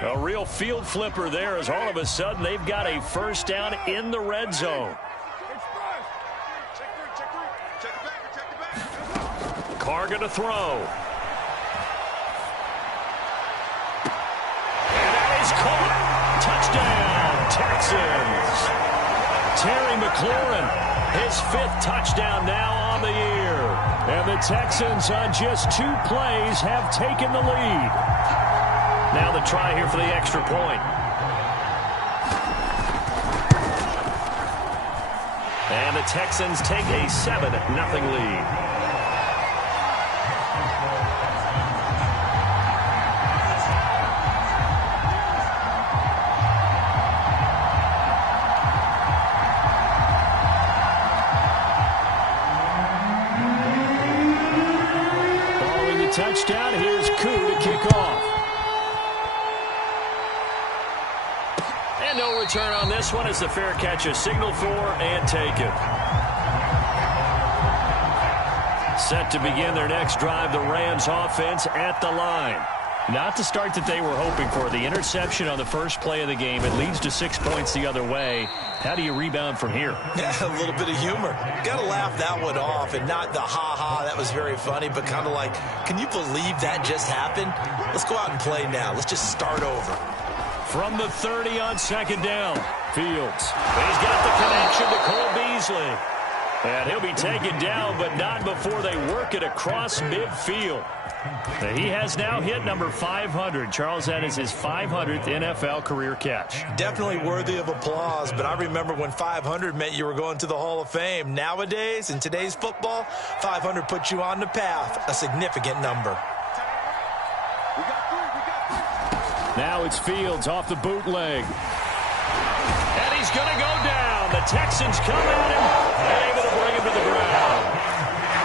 A real field flipper there as all of a sudden they've got a first down in the red zone. Carr going to throw. And that is caught. Touchdown, Texans. Terry McLaurin, his 5th touchdown now on the year. And the Texans on just 2 plays have taken the lead. Now the try here for the extra point. And the Texans take a 7-0 lead. Touchdown. Here's Koo to kick off. And no return on this one as the fair catch is signaled for and taken. Set to begin their next drive, the Rams offense at the line. Not the start that they were hoping for. The interception on the first play of the game. It leads to 6 points the other way. How do you rebound from here? Yeah, a little bit of humor. Got to laugh that one off, and not the ha-ha, that was very funny, but kind of like, can you believe that just happened? Let's go out and play now. Let's just start over. From the 30 on second down, Fields. He's got the connection to Cole Beasley. And he'll be taken down, but not before they work it across midfield. He has now hit number 500. Charles, that is his 500th NFL career catch. Definitely worthy of applause, but I remember when 500 meant you were going to the Hall of Fame. Nowadays, in today's football, 500 puts you on the path, a significant number. Now it's Fields off the bootleg. And he's going to go down. The Texans come at him and able to bring him to the ground.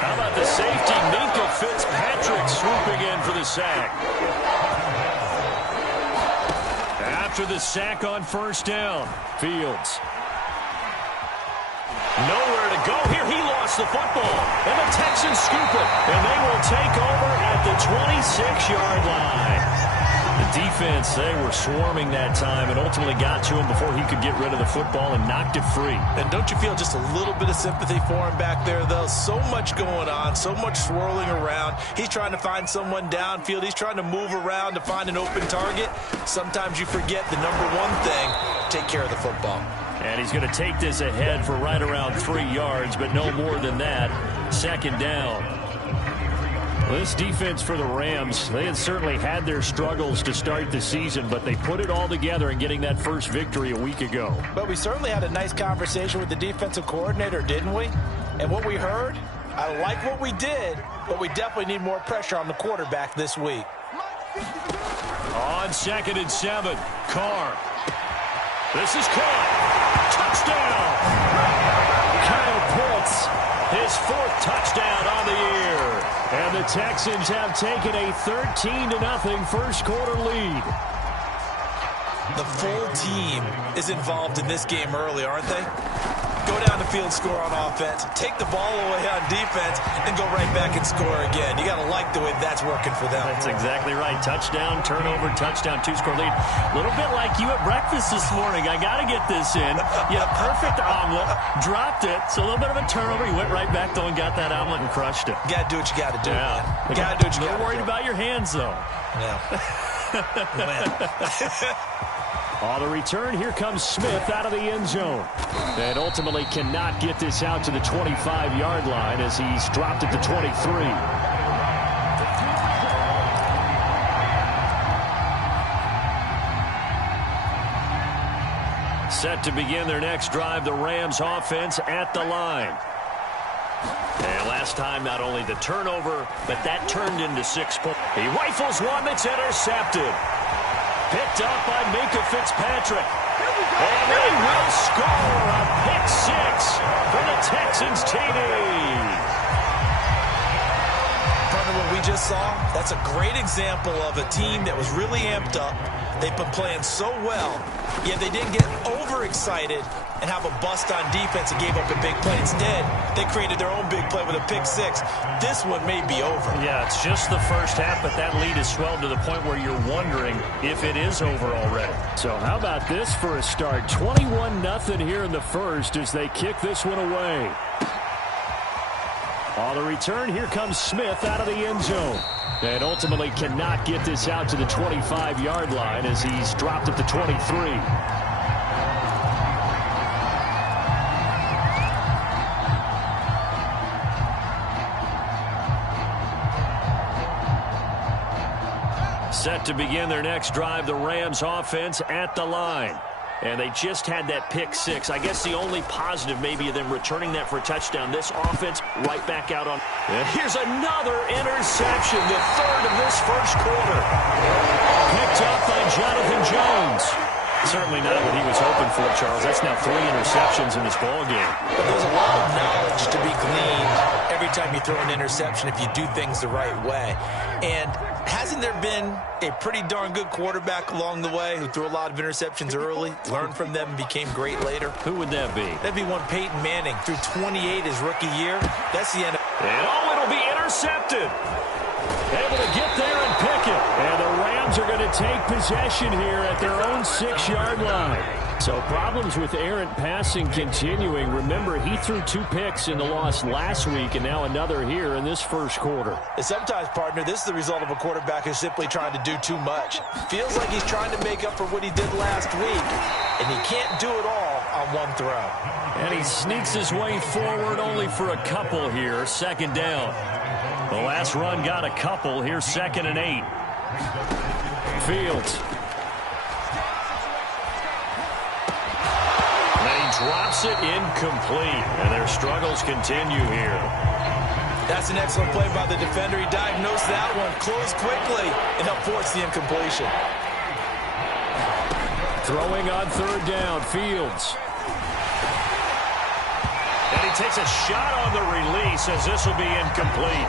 How about the safety, Minka Fitzpatrick, swooping in for the sack. After the sack on first down, Fields. Nowhere to go here. He lost the football. And the Texans scoop it. And they will take over at the 26-yard line. The defense, they were swarming that time and ultimately got to him before he could get rid of the football and knocked it free. And don't you feel just a little bit of sympathy for him back there, though? So much going on, so much swirling around. He's trying to find someone downfield. He's trying to move around to find an open target. Sometimes you forget the number one thing, take care of the football. And he's going to take this ahead for right around 3 yards, but no more than that. Second down. This defense for the Rams, they had certainly had their struggles to start the season, but they put it all together in getting that first victory a week ago. But we certainly had a nice conversation with the defensive coordinator, didn't we? And what we heard, I like what we did, but we definitely need more pressure on the quarterback this week. On 2nd and 7, Carr. This is caught. Touchdown! Kyle Pitts, his 4th touchdown on the year. And the Texans have taken a 13-0 first quarter lead. The full team is involved in this game early, aren't they? Go down the field, score on offense, take the ball away on defense, and go right back and score again. You got to like the way that's working for them. That's exactly right. Touchdown, turnover, touchdown, 2-score lead. A little bit like you at breakfast this morning. I got to get this in. You had a perfect omelet, dropped it, so a little bit of a turnover. You went right back, though, and got that omelet and crushed it. You got to do what you got to do, yeah. man. You got to do what you got to do. A little worried about your hands, though. Yeah. On the return, here comes Smith out of the end zone. And ultimately cannot get this out to the 25-yard line as he's dropped at the 23. Set to begin their next drive, the Rams offense at the line. And last time, not only the turnover, but that turned into 6 points. He rifles one that's intercepted. Picked up by Minka Fitzpatrick. And they will score a pick 6 for the Texans TD. From Partner, what we just saw, that's a great example of a team that was really amped up. They've been playing so well, yet they didn't get overexcited and have a bust on defense and gave up a big play. Instead, they created their own big play with a pick six. This one may be over. Yeah, it's just the first half, but that lead has swelled to the point where you're wondering if it is over already. So how about this for a start? 21-0 here in the first as they kick this one away. On the return, here comes Smith out of the end zone. And ultimately cannot get this out to the 25-yard line as he's dropped at the 23. Set to begin their next drive, the Rams offense at the line. And they just had that pick six. I guess the only positive maybe of them returning that for a touchdown. This offense right back out on. And here's another interception, the third of this first quarter. Picked up by Jonathan Jones. Certainly not what he was hoping for, Charles. That's now 3 interceptions in this ball game. But there's a lot of knowledge to be gleaned every time you throw an interception if you do things the right way. And hasn't there been a pretty darn good quarterback along the way who threw a lot of interceptions early, learned from them, and became great later? Who would that be? That'd be one Peyton Manning. Threw 28 his rookie year. That's the end. And it'll be intercepted. Able to get there and pick it. And the Rams are going to take possession here at their own 6-yard line. So problems with errant passing continuing. Remember, he threw 2 picks in the loss last week and now another here in this first quarter. And sometimes, partner, this is the result of a quarterback who's simply trying to do too much. Feels like he's trying to make up for what he did last week, and he can't do it all on one throw. And he sneaks his way forward only for a couple here. Second down. The last run got a couple. Here's 2nd and 8. Fields. Drops it incomplete, and their struggles continue here. That's an excellent play by the defender. He diagnosed that one, closed quickly, and helped force the incompletion. Throwing on 3rd down, Fields. And he takes a shot on the release as this will be incomplete.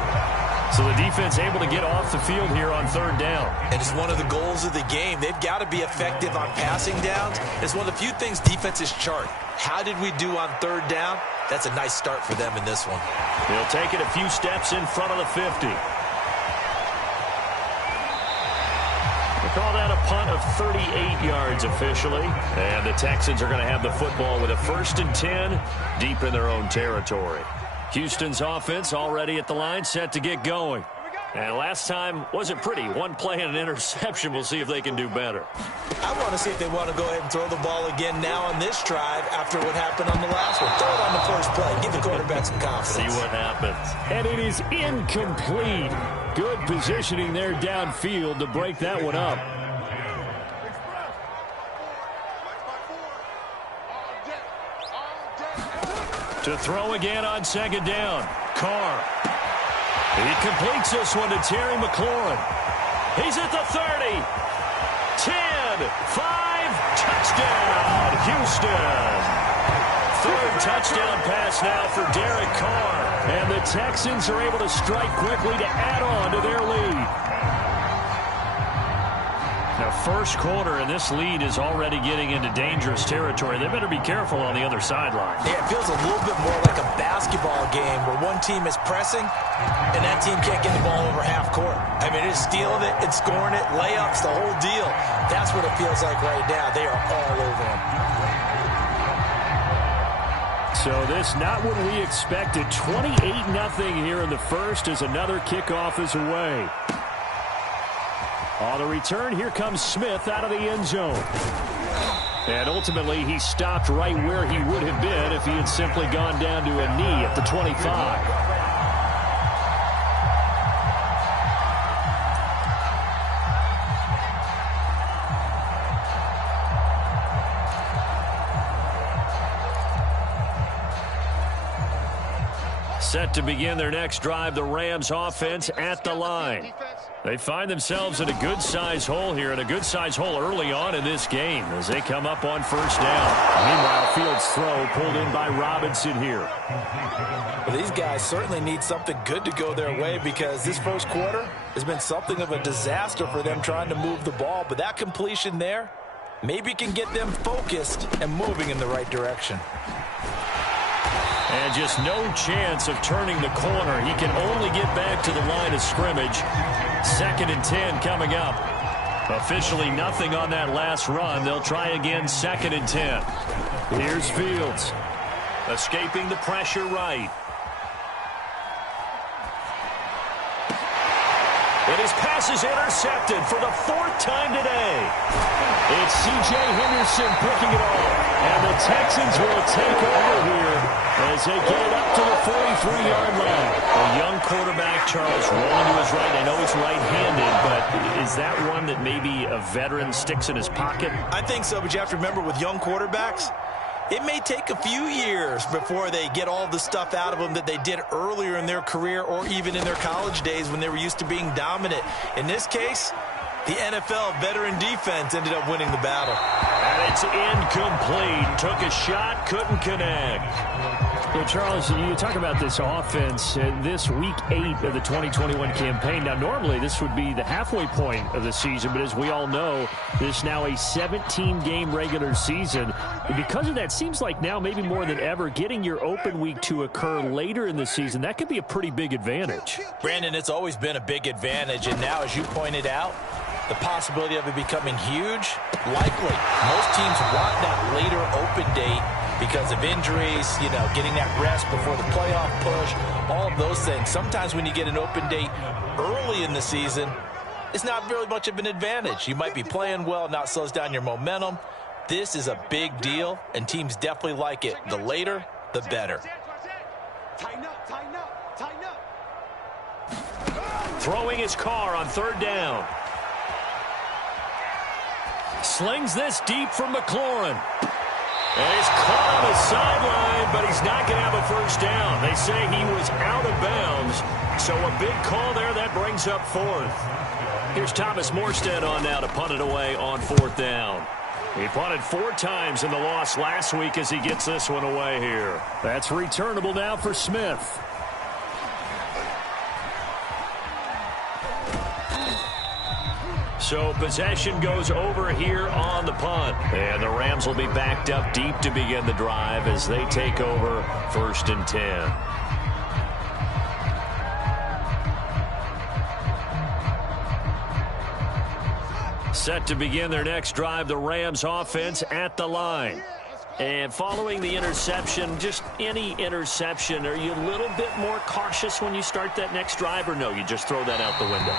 So the defense able to get off the field here on 3rd down. And it's one of the goals of the game. They've got to be effective on passing downs. It's one of the few things defenses chart. How did we do on 3rd down? That's a nice start for them in this one. He'll take it a few steps in front of the 50. They call that a punt of 38 yards officially. And the Texans are going to have the football with a 1st and 10 deep in their own territory. Houston's offense already at the line, set to get going. And last time wasn't pretty. One play and an interception. We'll see if they can do better. I want to see if they want to go ahead and throw the ball again now on this drive after what happened on the last one. Throw it on the first play. Give the quarterback some confidence. See what happens. And it is incomplete. Good positioning there downfield to break that one up. To throw again on 2nd down. Carr. He completes this one to Terry McLaurin. He's at the 30. 10, 5, touchdown, Houston. 3rd touchdown pass now for Derek Carr. And the Texans are able to strike quickly to add on to their lead. The first quarter, and this lead is already getting into dangerous territory. They better be careful on the other sideline. Yeah, it feels a little bit more like a basketball game where one team is pressing and that team can't get the ball over half court. I mean, it's stealing it, it's scoring it, layups, the whole deal. That's what it feels like right now. They are all over them. So this not what we expected. 28-0 here in the first as another kickoff is away. On the return, here comes Smith out of the end zone. And ultimately, he stopped right where he would have been if he had simply gone down to a knee at the 25. Set to begin their next drive, the Rams offense at the line. They find themselves in a good-size hole here, and a good-size hole early on in this game as they come up on first down. Meanwhile, Fields' throw pulled in by Robinson here. Well, these guys certainly need something good to go their way because this first quarter has been something of a disaster for them trying to move the ball. But that completion there maybe can get them focused and moving in the right direction. And just no chance of turning the corner. He can only get back to the line of scrimmage. 2nd and 10 coming up. Officially nothing on that last run. They'll try again 2nd and 10. Here's Fields. Escaping the pressure right. And his pass is intercepted for the 4th time today. It's C.J. Henderson picking it off. And the Texans will take over here as they get it up to the 43-yard line. A young quarterback, Charles, rolling to his right. I know he's right-handed, but is that one that maybe a veteran sticks in his pocket? I think so, but you have to remember with young quarterbacks, it may take a few years before they get all the stuff out of them that they did earlier in their career or even in their college days when they were used to being dominant. In this case, the NFL veteran defense ended up winning the battle. And it's incomplete. Took a shot, couldn't connect. Well, Charles, you talk about this offense, this week 8 of the 2021 campaign. Now, normally this would be the halfway point of the season, but as we all know, this is now a 17-game regular season. And because of that, seems like now maybe more than ever, getting your open week to occur later in the season, that could be a pretty big advantage. Brandon, it's always been a big advantage, and now, as you pointed out, the possibility of it becoming huge, likely. Most teams want that later open date because of injuries, you know, getting that rest before the playoff push, all of those things. Sometimes when you get an open date early in the season, it's not very much of an advantage. You might be playing well, now it slows down your momentum. This is a big deal, and teams definitely like it. The later, the better. Tighten up, tighten up, tighten up. Throwing his car on 3rd down. Slings this deep from McLaurin. And he's caught on the sideline, but he's not going to have a first down. They say he was out of bounds. So a big call there. That brings up 4th. Here's Thomas Morstead on now to punt it away on 4th down. He punted 4 times in the loss last week as he gets this one away here. That's returnable now for Smith. So possession goes over here on the punt. And the Rams will be backed up deep to begin the drive as they take over 1st and 10. Set to begin their next drive, the Rams offense at the line. And following the interception, just any interception, are you a little bit more cautious when you start that next drive, or no, you just throw that out the window?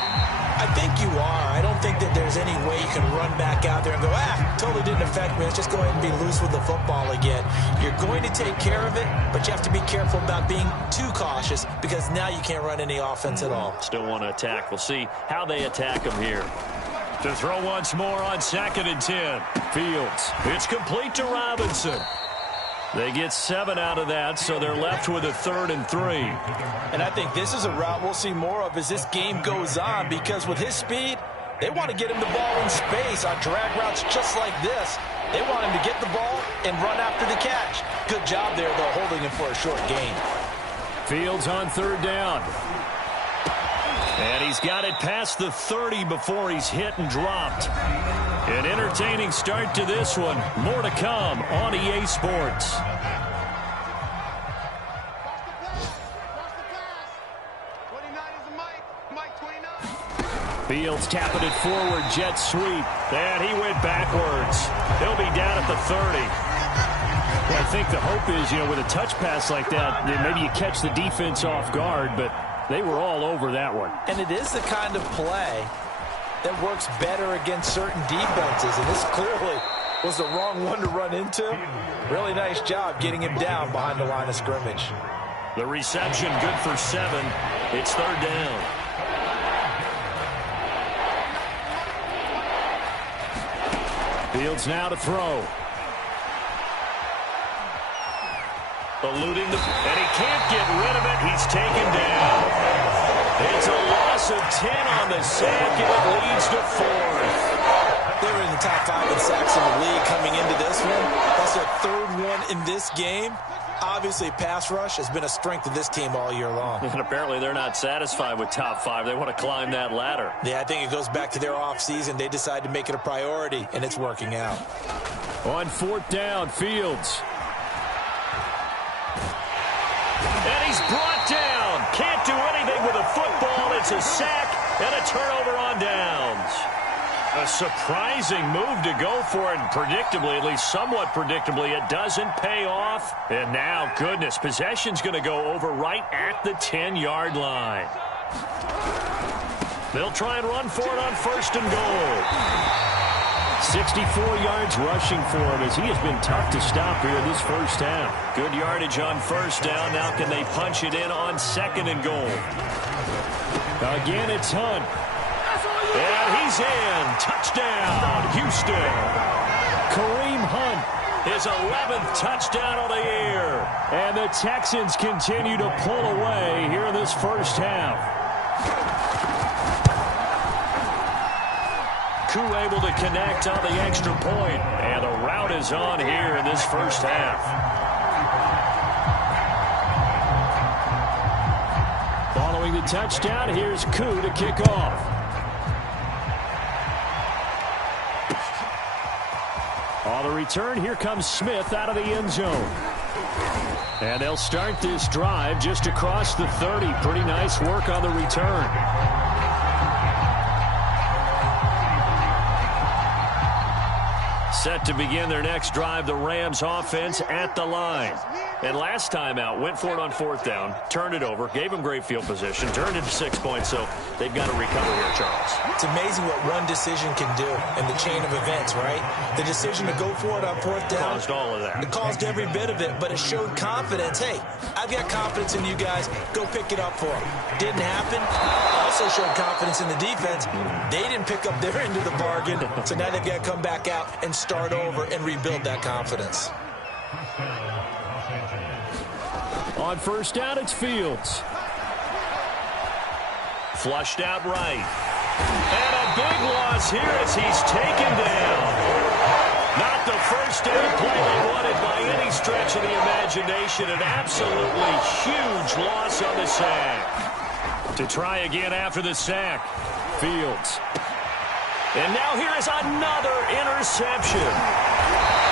I think you are. I don't think that there's any way you can run back out there and go, totally didn't affect me. Let's just go ahead and be loose with the football again. You're going to take care of it, but you have to be careful about being too cautious because now you can't run any offense at all. Still want to attack. We'll see how they attack him here. To throw once more on 2nd and 10. Fields. It's complete to Robinson. They get 7 out of that, so they're left with a 3rd and 3. And I think this is a route we'll see more of as this game goes on because with his speed, they want to get him the ball in space on drag routes just like this. They want him to get the ball and run after the catch. Good job there, though, holding him for a short gain. Fields on 3rd down. And he's got it past the 30 before he's hit and dropped. An entertaining start to this one. More to come on EA Sports. Fields tapping it forward, jet sweep. And he went backwards. He'll be down at the 30. Well, I think the hope is, you know, with a touch pass like that, maybe you catch the defense off guard, but they were all over that one. And it is the kind of play that works better against certain defenses, and this clearly was the wrong one to run into. Really nice job getting him down behind the line of scrimmage. The reception good for 7. It's 3rd down. Fields now to throw. Eluding and he can't get rid of it. He's taken down. It's a loss loss of 10 on the sack, and it leads to 4th. They were in the top 5 in sacks in the league coming into this one. That's their 3rd one in this game. Obviously, pass rush has been a strength of this team all year long. And apparently they're not satisfied with top 5. They want to climb that ladder. Yeah, I think it goes back to their offseason. They decided to make it a priority, and it's working out. On 4th down, Fields. And he's brought down. Can't do anything with a football. It's a sack and a turnover on downs. A surprising move to go for it, and predictably, at least somewhat predictably, it doesn't pay off. And now, goodness, possession's going to go over right at the 10-yard line. They'll try and run for it on 1st and goal. 64 yards rushing for him as he has been tough to stop here in this first half. Good yardage on 1st down. Now can they punch it in on 2nd and goal? Again, it's Hunt. And he's in. Touchdown, Houston. Kareem Hunt. His 11th touchdown of the year. And the Texans continue to pull away here in this first half. Koo able to connect on the extra point. And the route is on here in this first half. Following the touchdown, here's Koo to kick off. On the return, here comes Smith out of the end zone. And they'll start this drive just across the 30. Pretty nice work on the return. Set to begin their next drive, the Rams offense at the line. And last time out, went for it on 4th down, turned it over, gave them great field position, turned it to 6 points, so they've got to recover here, Charles. It's amazing what one decision can do in the chain of events, right? The decision to go for it on 4th down. Caused all of that. It caused every bit of it, but it showed confidence. Hey, I've got confidence in you guys. Go pick it up for them. Didn't happen. Also showed confidence in the defense. They didn't pick up their end of the bargain, so now they've got to come back out and start over and rebuild that confidence. On 1st down, it's Fields. Flushed out right. And a big loss here as he's taken down. Not the first down play they wanted by any stretch of the imagination. An absolutely huge loss on the sack. To try again after the sack, Fields. And now here is another interception.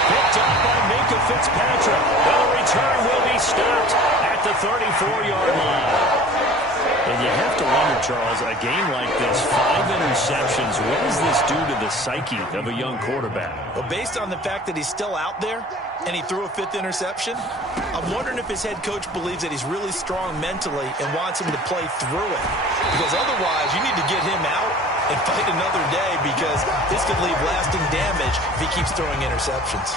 Picked up by Minka Fitzpatrick. And the return will be stopped at the 34-yard line. And you have to wonder, Charles, a game like this, 5 interceptions, what does this do to the psyche of a young quarterback? Well, based on the fact that he's still out there and he threw a 5th interception, I'm wondering if his head coach believes that he's really strong mentally and wants him to play through it. Because otherwise, you need to get him out and fight another day, because this could leave lasting damage if he keeps throwing interceptions.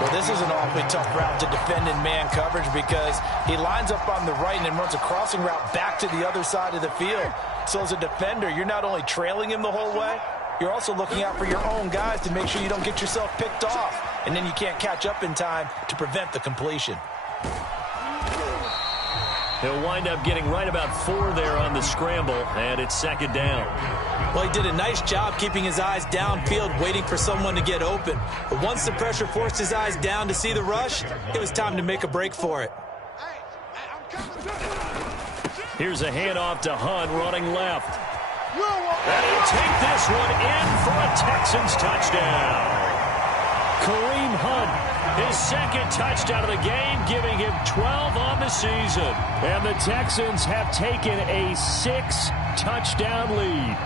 Well, this is an awfully tough route to defend in man coverage, because he lines up on the right and then runs a crossing route back to the other side of the field. So as a defender, you're not only trailing him the whole way, you're also looking out for your own guys to make sure you don't get yourself picked off. And then you can't catch up in time to prevent the completion. He'll wind up getting right about 4 there on the scramble, and it's 2nd down. Well, he did a nice job keeping his eyes downfield, waiting for someone to get open. But once the pressure forced his eyes down to see the rush, it was time to make a break for it. Here's a handoff to Hunt running left. And he'll take this one in for a Texans touchdown. Kareem Hunt. His 2nd touchdown of the game, giving him 12 on the season. And the Texans have taken a 6-touchdown lead.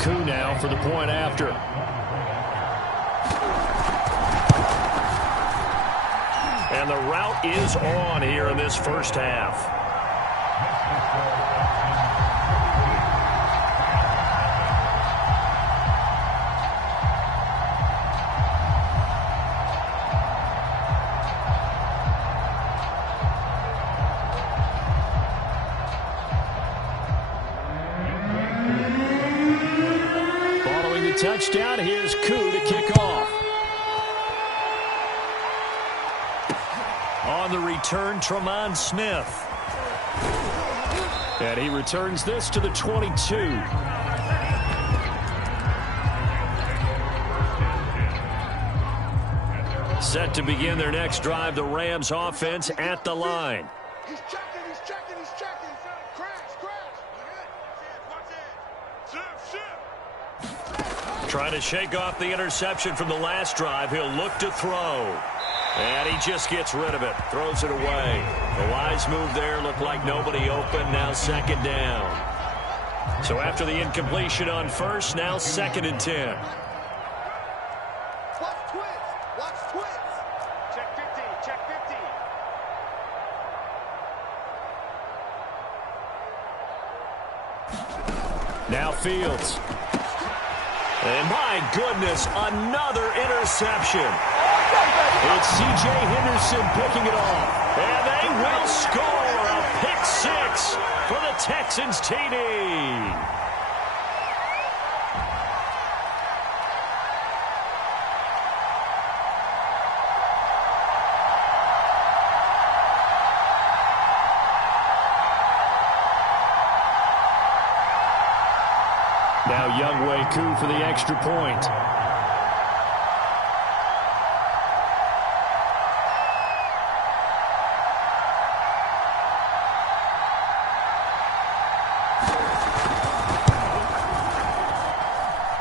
Koo now for the point after. And the route is on here in this first half. Touchdown. Here's Koo to kick off. on the return, Tremont Smith. And he returns this to the 22. Set to begin their next drive, the Rams offense at the line. He's checking, he's checking, he's checking. Crash, crash. Shift. Trying to shake off the interception from the last drive. He'll look to throw. And he just gets rid of it. Throws it away. The wise move there. Looked like nobody open. Now second down. So after the incompletion on first, now 2nd and 10. Watch twist. Watch twist. Check 50. Check 50. Now Fields. And my goodness, another interception. It's C.J. Henderson picking it off. And they will score a pick six for the Texans TD. Now Younghoe Koo for the extra point.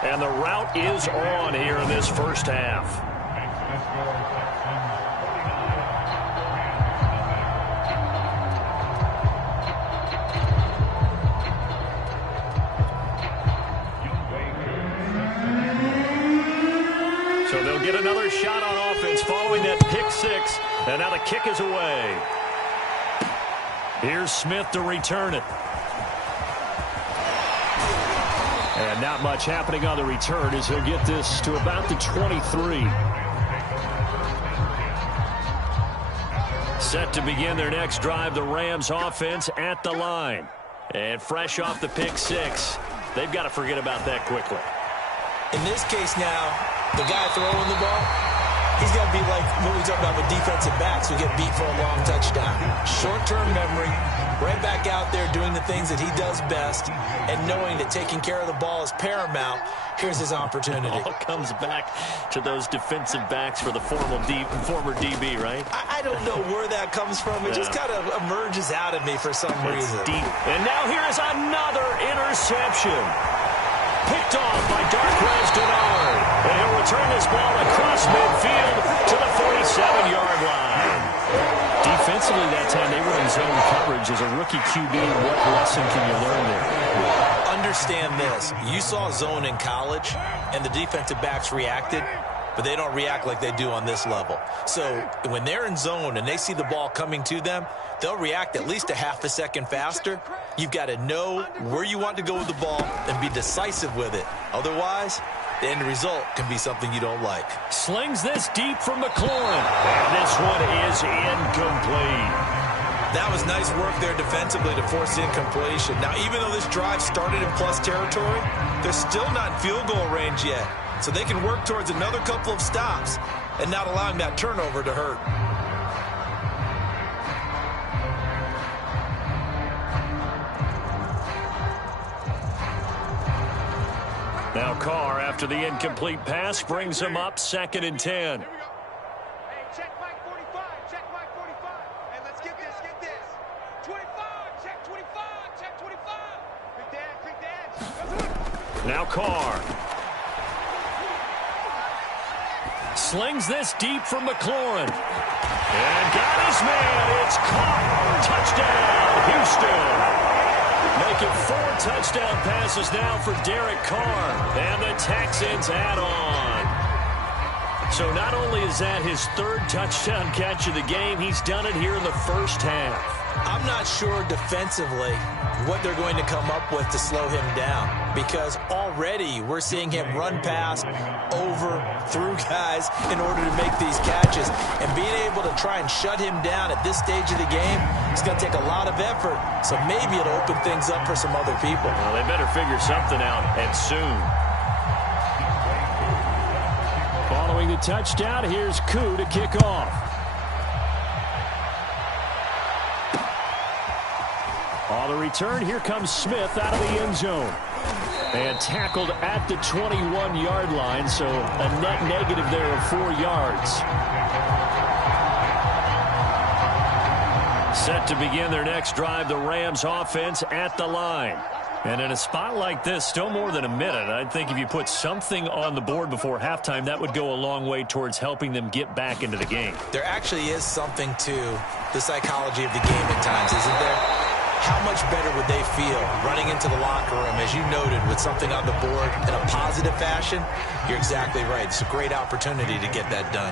And the route is on here in this first half. So they'll get another shot on offense following that pick six. And now the kick is away. Here's Smith to return it. And not much happening on the return as he'll get this to about the 23. Set to begin their next drive, the Rams offense at the line. And fresh off the pick six, they've got to forget about that quickly. In this case now, the guy throwing the ball, he's got to be like what we talk about with defensive backs who get beat for a long touchdown. Short-term memory, right back out there doing the things that he does best, and knowing that taking care of the ball is paramount. Here's his opportunity. All comes back to those defensive backs for the former DB, right? I don't know where that comes from. It just kind of emerges out of me for some reason. Deep. And now here is another interception. Picked off by Darquez Dennard. And he'll return this ball across midfield to the 47-yard line. Defensively that time, they were in zone coverage. As a rookie QB, what lesson can you learn there? Understand this. You saw zone in college, and the defensive backs reacted, but they don't react like they do on this level. So when they're in zone and they see the ball coming to them, they'll react at least a half a second faster. You've got to know where you want to go with the ball and be decisive with it. Otherwise, the end result can be something you don't like. Slings this deep from McLaurin. And this one is incomplete. That was nice work there defensively to force incompletion. Now, even though this drive started in plus territory, they're still not in field goal range yet. So they can work towards another couple of stops and not allowing that turnover to hurt. Now Carr, after the incomplete pass, brings him up 2nd and 10. Hey, check Mike 45. Check Mike 45. Hey, let's get this, get this. 25. Check 25. Check 25. Quick dance, quick dance. Now Carr. Slings this deep from McLaurin. And got his man. It's caught. Touchdown, Houston. Making 4 touchdown passes now for Derek Carr. And the Texans add on. So not only is that his 3rd touchdown catch of the game, he's done it here in the first half. I'm not sure defensively what they're going to come up with to slow him down, because already we're seeing him run past, over, through guys in order to make these catches. And being able to try and shut him down at this stage of the game, it's going to take a lot of effort. So maybe it'll open things up for some other people. Well, they better figure something out, and soon. Following the touchdown, here's Koo to kick off. On the return, here comes Smith out of the end zone. And tackled at the 21-yard line, so a net negative there of 4 yards. Set to begin their next drive, the Rams offense at the line. And in a spot like this, still more than a minute, I think if you put something on the board before halftime, that would go a long way towards helping them get back into the game. There actually is something to the psychology of the game at times, isn't there? How much better would they feel running into the locker room, as you noted, with something on the board in a positive fashion? You're exactly right. It's a great opportunity to get that done.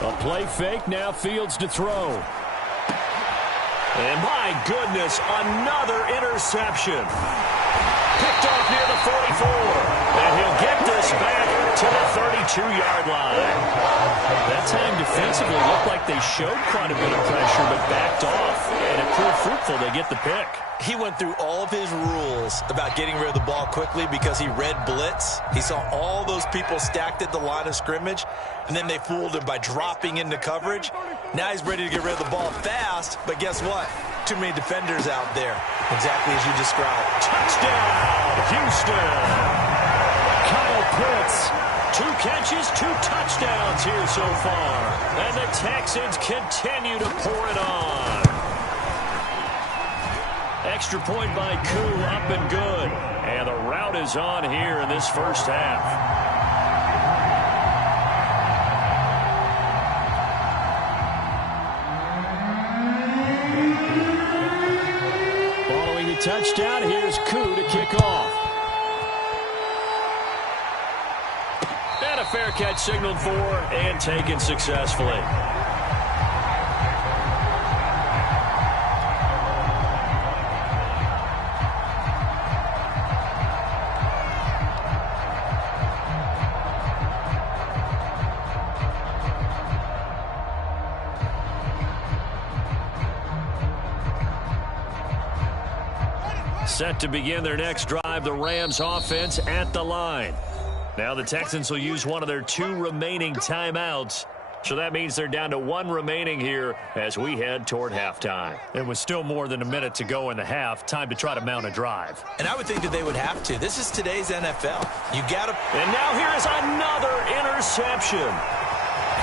A play fake, now Fields to throw. And my goodness, another interception. Picked off near the 44. And he'll get this back to the 32-yard line. That time defensively looked like they showed quite a bit of pressure, but backed off. And it proved fruitful. They get the pick. He went through all of his rules about getting rid of the ball quickly because he read blitz. He saw all those people stacked at the line of scrimmage, and then they fooled him by dropping into coverage. Now he's ready to get rid of the ball fast, but guess what? Too many defenders out there, exactly as you described. Touchdown, Houston. Kyle Pitts, 2 catches, 2 touchdowns here so far. And the Texans continue to pour it on. Extra point by Koo, up and good. And the route is on here in this first half. Following the touchdown, here's Koo to kick off. And a fair catch signaled for and taken successfully. Set to begin their next drive, the Rams offense at the line. Now the Texans will use one of their 2 remaining timeouts. So that means they're down to 1 remaining here as we head toward halftime. It was still more than a minute to go in the half. Time to try to mount a drive. And I would think that they would have to. This is today's NFL. You got to. And now here is another interception.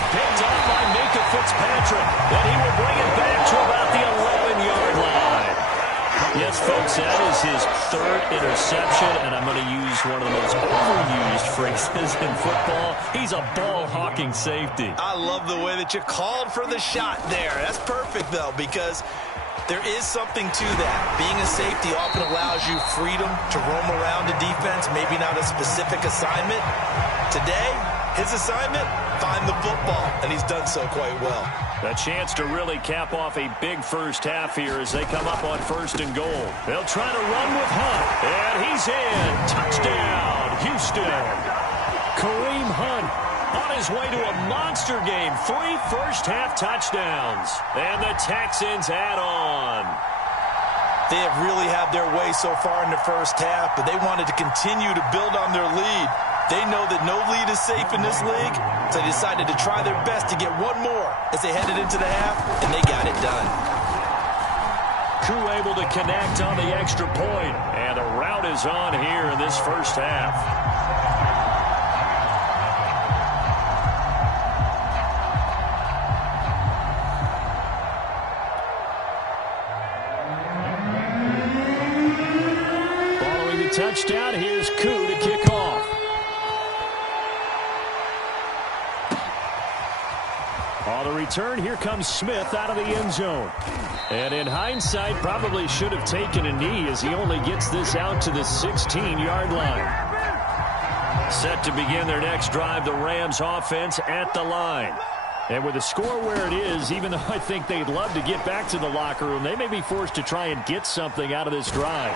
Picked off by Minka Fitzpatrick. And he will bring it back to about the 11-yard line. Yes, folks, that is his 3rd interception, and I'm going to use one of the most overused phrases in football. He's a ball-hawking safety. I love the way that you called for the shot there. That's perfect, though, because there is something to that. Being a safety often allows you freedom to roam around a defense, maybe not a specific assignment. Today, his assignment, find the football, and he's done so quite well. A chance to really cap off a big first half here as they come up on 1st and goal. They'll try to run with Hunt, and he's in. Touchdown, Houston. Kareem Hunt on his way to a monster game. 3 first-half touchdowns, and the Texans add on. They have really had their way so far in the first half, but they wanted to continue to build on their lead. They know that no lead is safe in this league, so they decided to try their best to get one more as they headed into the half, and they got it done. Koo able to connect on the extra point, and the route is on here in this first half. Following the touchdown, here's Koo to kick off. On the return, here comes Smith out of the end zone. And in hindsight, probably should have taken a knee as he only gets this out to the 16-yard line. Set to begin their next drive, the Rams offense at the line. And with the score where it is, even though I think they'd love to get back to the locker room, they may be forced to try and get something out of this drive.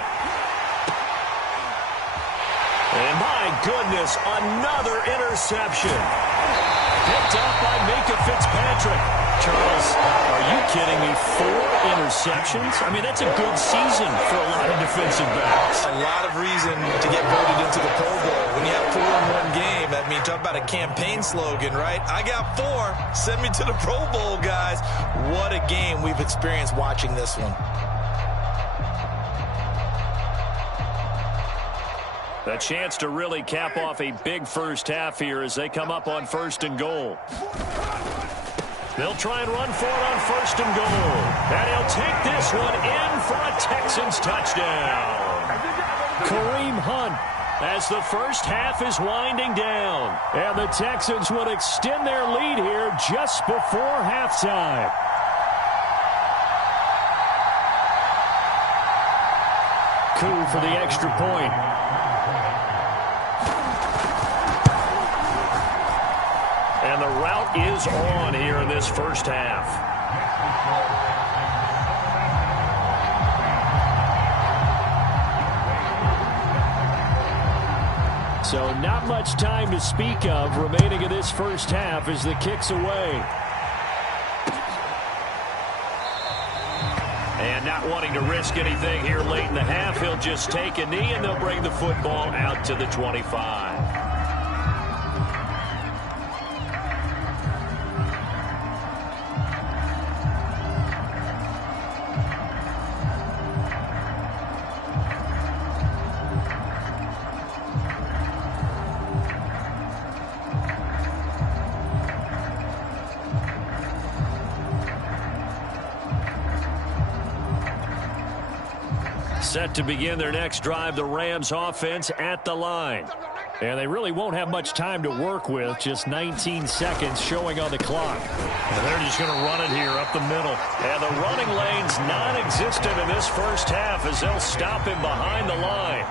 And my goodness, another interception. picked up by Minka Fitzpatrick. Charles, are you kidding me? 4 interceptions? I mean, that's a good season for a lot of defensive backs. A lot of reason to get voted into the Pro Bowl. When you have 4 in one game, I mean, talk about a campaign slogan, right? I got 4. Send me to the Pro Bowl, guys. What a game we've experienced watching this one. A chance to really cap off a big first half here as they come up on 1st and goal. They'll try and run for it on 1st and goal. And he'll take this one in for a Texans touchdown. Kareem Hunt as the first half is winding down. And the Texans would extend their lead here just before halftime. Coup for the extra point. And the route is on here in this first half. So not much time to speak of remaining in this first half as the kick's away. And not wanting to risk anything here late in the half, he'll just take a knee and they'll bring the football out to the 25. Set to begin their next drive, the Rams offense at the line. And they really won't have much time to work with, just 19 seconds showing on the clock. And they're just going to run it here up the middle. And the running lane's non-existent in this first half as they'll stop him behind the line.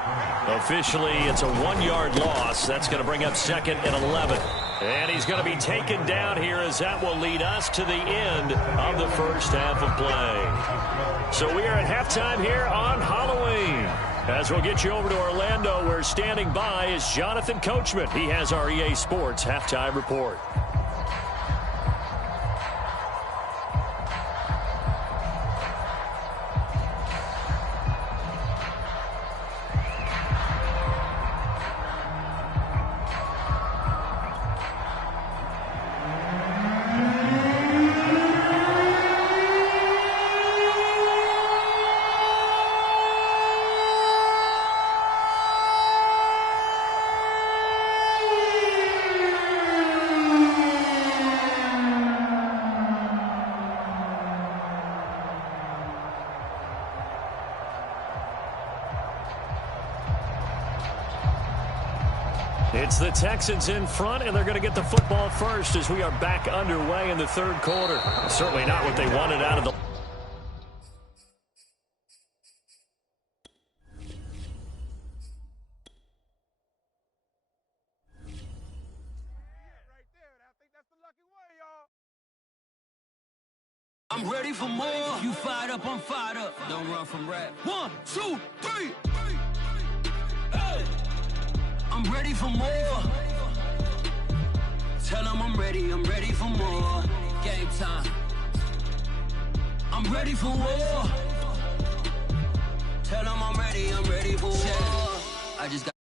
Officially, it's a 1-yard loss. That's going to bring up 2nd and 11. And he's going to be taken down here as that will lead us to the end of the first half of play. So we are at halftime here on Halloween. As we'll get you over to Orlando, where standing by is Jonathan Coachman. He has our EA Sports halftime report. It's the Texans in front, and they're going to get the football first as we are back underway in the third quarter. Certainly not what they wanted out of the... I'm ready for more. You fired up, I'm fired up. Don't run from rap. 1, 2, 3. Hey. I'm ready for more. Tell them I'm ready for more. Game time. I'm ready for war. Tell them I'm ready for war. I just got